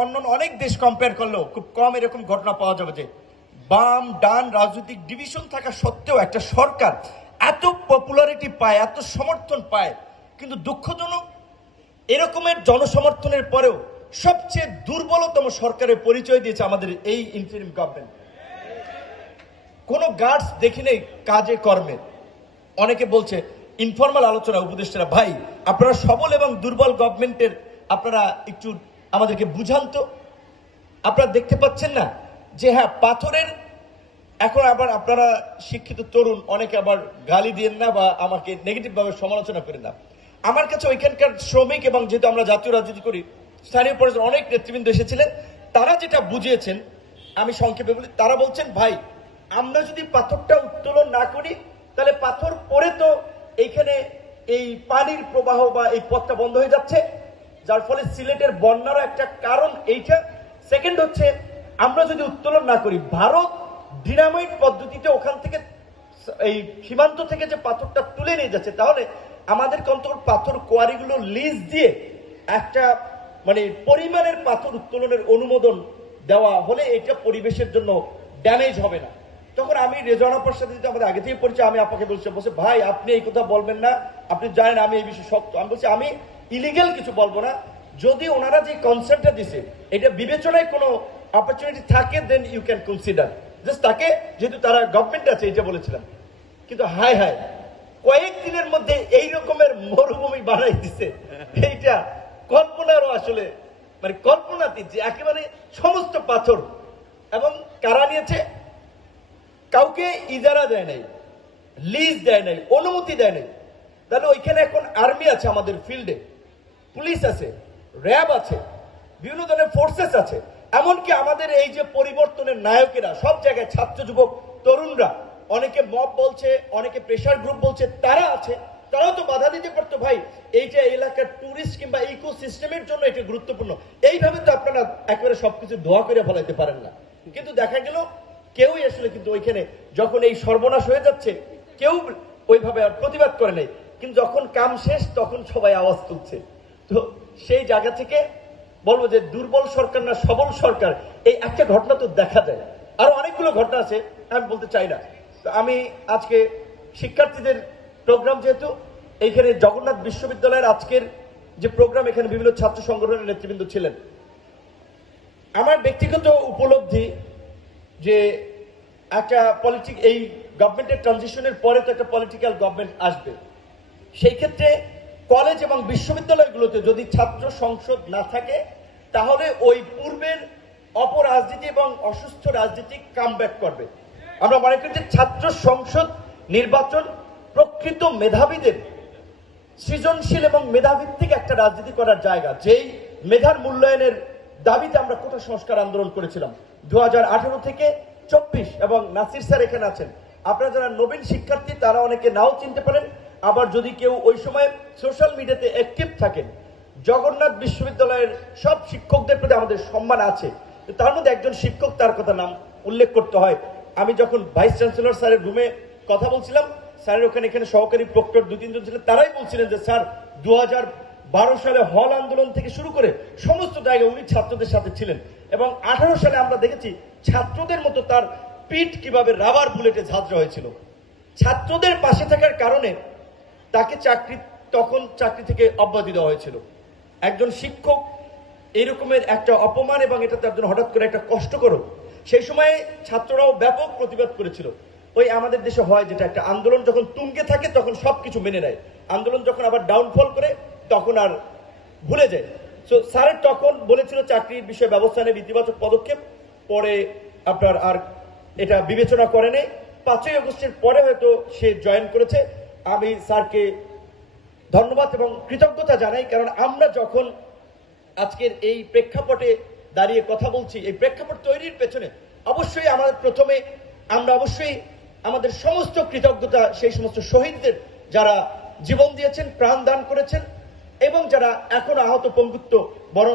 অন্যান্য অনেক দেশ কম্পেয়ার করলেও খুব কম এরকম ঘটনা পাওয়া যাবে যে বাম ডান রাজনৈতিক ডিভিশন থাকা সত্ত্বেও একটা সরকার এত পপুলারিটি পায়, এত সমর্থন পায়। কিন্তু দুঃখজনক, এরকমের জনসমর্থনের পরেও সবচেয়ে দুর্বলতম সরকারের পরিচয় দিয়েছে আমাদের এই ইন্টারিম গভর্নমেন্ট। কোনো গার্ডস দেখি নেই কাজে কর্মে। অনেকে বলছে ইনফর্মাল আলোচনা, উপদেষ্টারা, ভাই আপনারা সবল এবং দুর্বল গভর্নমেন্টের আপনারা একটু আমাদেরকে বুঝান তো। আপনারা দেখতে পাচ্ছেন না যে হ্যাঁ পাথরের, এখন আবার আপনারা শিক্ষিত তরুণ অনেকে আবার গালি দিয়েন না বা আমাকে নেগেটিভ ভাবে সমালোচনা করেন না। আমার কাছে ওইখানকার শ্রমিক এবং যেহেতু আমরা জাতীয় রাজনীতি করি, স্থানীয় পর্যায়ে অনেক নেতৃবৃন্দ এসেছিলেন, তারা যেটা বুঝিয়েছেন আমি সংক্ষেপে বলি। তারা বলছেন ভাই আমরা যদি পাথরটা উত্তোলন না করি তাহলে পাথর পরে তো এইখানে এই পানির প্রবাহ বা এই পথটা বন্ধ হয়ে যাচ্ছে, যার ফলে সিলেটের বন্যারও একটা কারণ এইটা। সেকেন্ড হচ্ছে আমরা যদি উত্তোলন না করি, ভারত ডিনামাইট পদ্ধতিতে ওখান থেকে এই সীমান্ত থেকে যে পাথরটা তুলে নিয়ে যাচ্ছে, তাহলে আমাদেরকে অন্তত পাথর কোয়ারিগুলো লিজ দিয়ে একটা মানে পরিমাণের পাথর উত্তোলনের অনুমোদন দেওয়া হলে এটা পরিবেশের জন্য ড্যামেজ হবে না। তখন আমি রেজওয়ানা আপার সাথে যেটা আমাদের আগে থেকে পরিচয়, আমি আপনাকে বলছি ভাই আপনি এই কথা বলবেন না, আপনি জানেন আমি এই বিষয়ে শক্ত। আমি বলছি আমি ইলিগেল কিছু বলবো না, যদি ওনারা যে কনসেপ্টটা দিছে এটা বিবেচনায় কোনো অপরচুনিটি থাকে then you can consider just তাকে, যেহেতু তারা গভর্নমেন্ট আছে এটা বলেছিলাম। কিন্তু হায় হায় কয়েকদিনের মধ্যে এই রকমের মরুভূমি বানাই দিছে, এইটা কল্পনারও আসলে মানে কল্পনাতীত যে একেবারে সমস্ত পাথর। এবং কারা নিয়েছে? কাউকে ইজারা দেয় নাই, লিজ দেয় নাই, অনুমতি দেয় নাই। তাহলে ওইখানে এখন আর্মি আছে, আমাদের ফিল্ডে পুলিশ আছে, র্যাব আছে, বিভিন্ন ধরনের ফোর্সেস আছে। এমনকি আমাদের এই যে পরিবর্তনের নায়কেরা সব জায়গায় ছাত্র যুবক তরুণরা, অনেকে মব বলছে, অনেকে প্রেশার গ্রুপ বলছে, তারা আছে। তারাও তো বাধা দিতে পারতো ভাই, এইটা এলাকার টুরিস্ট কিংবা ইকো সিস্টেমের জন্য এটা গুরুত্বপূর্ণ। এইভাবে তো আপনারা একেবারে সবকিছু ধোয়া করে ফেলাইতে পারেন না। কিন্তু দেখা গেল কেউই আসলে কিন্তু ওইখানে যখন এই সর্বনাশ হয়ে যাচ্ছে কেউ ওইভাবে আর প্রতিবাদ করে নাই। কিন্তু যখন কাম শেষ তখন সবাই আওয়াজ তুলছে। তো সেই জায়গা থেকে বলবো যে দুর্বল সরকার না সবল সরকার, এই একটা ঘটনা তো দেখা যায়। আরো অনেকগুলো ঘটনা আছে, আমি বলতে চাই না। তো আমি আজকে শিক্ষার্থীদের প্রোগ্রাম, যেহেতু এইখানে জগন্নাথ বিশ্ববিদ্যালয়ের আজকের যে প্রোগ্রাম, এখানে বিভিন্ন ছাত্র সংগঠনের নেতৃবৃন্দ ছিলেন। আমার ব্যক্তিগত উপলব্ধি যে একটা এই গভর্নমেন্টের ট্রানজিশনের পরে তো একটা পলিটিক্যাল গভর্নমেন্ট আসবে। সেই ক্ষেত্রে কলেজ এবং বিশ্ববিদ্যালয়গুলোতে যদি ছাত্র সংসদ না থাকে তাহলে ওই পূর্বের অপরাজনীতি এবং অসুস্থ রাজনীতি কামব্যাক করবে। আমরা মনে করি যে ছাত্র সংসদ নির্বাচন প্রকৃত মেধাবীদের সৃজনশীল এবং মেধাভিত্তিক একটা রাজনীতি করার জায়গা, যেই মেধার মূল্যায়নের দাবিতে আমরা কোটা সংস্কার আন্দোলন করেছিলাম 2018 থেকে 24। এবং নাসির স্যার এখানে আছেন, আপনারা যারা নবীন শিক্ষার্থী তারা অনেকে নাও চিনতে পারেন। আবার যদি কেউ ওই সময় সোশ্যাল মিডিয়াতে অ্যাক্টিভ থাকেন, জগন্নাথ বিশ্ববিদ্যালয়ের সব শিক্ষকদের প্রতি আমাদের সম্মান আছে। তার মধ্যে একজন শিক্ষক, তার কথা নাম উল্লেখ করতে হয়। আমি যখন ভাইস চ্যান্সেলর স্যারের রুমে কথা বলছিলাম, স্যারের এখানে সহকারী প্রক্টর 2-3 জন ছিলেন, তারাই বলছিলেন যে স্যার 2012 সালে হল আন্দোলন থেকে শুরু করে সমস্ত জায়গায় উনি ছাত্রদের সাথে ছিলেন। এবং 18 সালে আমরা দেখেছি ছাত্রদের মতো তার পিঠ কিভাবে রাবার বুলেটে ঝাঁঝরা হয়েছিল। ছাত্রদের পাশে থাকার কারণে তাকে তখন চাকরি থেকে অব্যাহতি দেওয়া হয়েছিল। একজন শিক্ষক এরকমের একটা অপমান এবং এটা তার জন্য হঠাৎ করে একটা কষ্টকর, সেই সময়ে ছাত্ররাও ব্যাপক প্রতিবাদ করেছিল। ওই আমাদের দেশে হয় যেটা, একটা আন্দোলন যখন তুঙ্গে থাকে তখন সবকিছু মেনে নেয়, আন্দোলন যখন আবার ডাউনফল করে তখন আর ভুলে যায়। সো স্যারের তখন বলেছিল চাকরির বিষয়ে ব্যবস্থা নেই, ইতিবাচক পদক্ষেপ। পরে আপনার আর এটা বিবেচনা করে নেই। 5ই আগস্টের পরে হয়তো সে জয়েন করেছে। আমি স্যারকে ধন্যবাদ এবং কৃতজ্ঞতা জানাই, কারণ আমরা যখন আজকের এই প্রেক্ষাপটে দাঁড়িয়ে কথা বলছি, এই প্রেক্ষাপট তৈরির পেছনে অবশ্যই আমরা অবশ্যই আমাদের সমস্ত কৃতজ্ঞতা সেই সমস্ত শহীদদের যারা জীবন দিয়েছেন, প্রাণ দান করেছেন এবং যারা এখনো আহত পঙ্গুত্ব বরং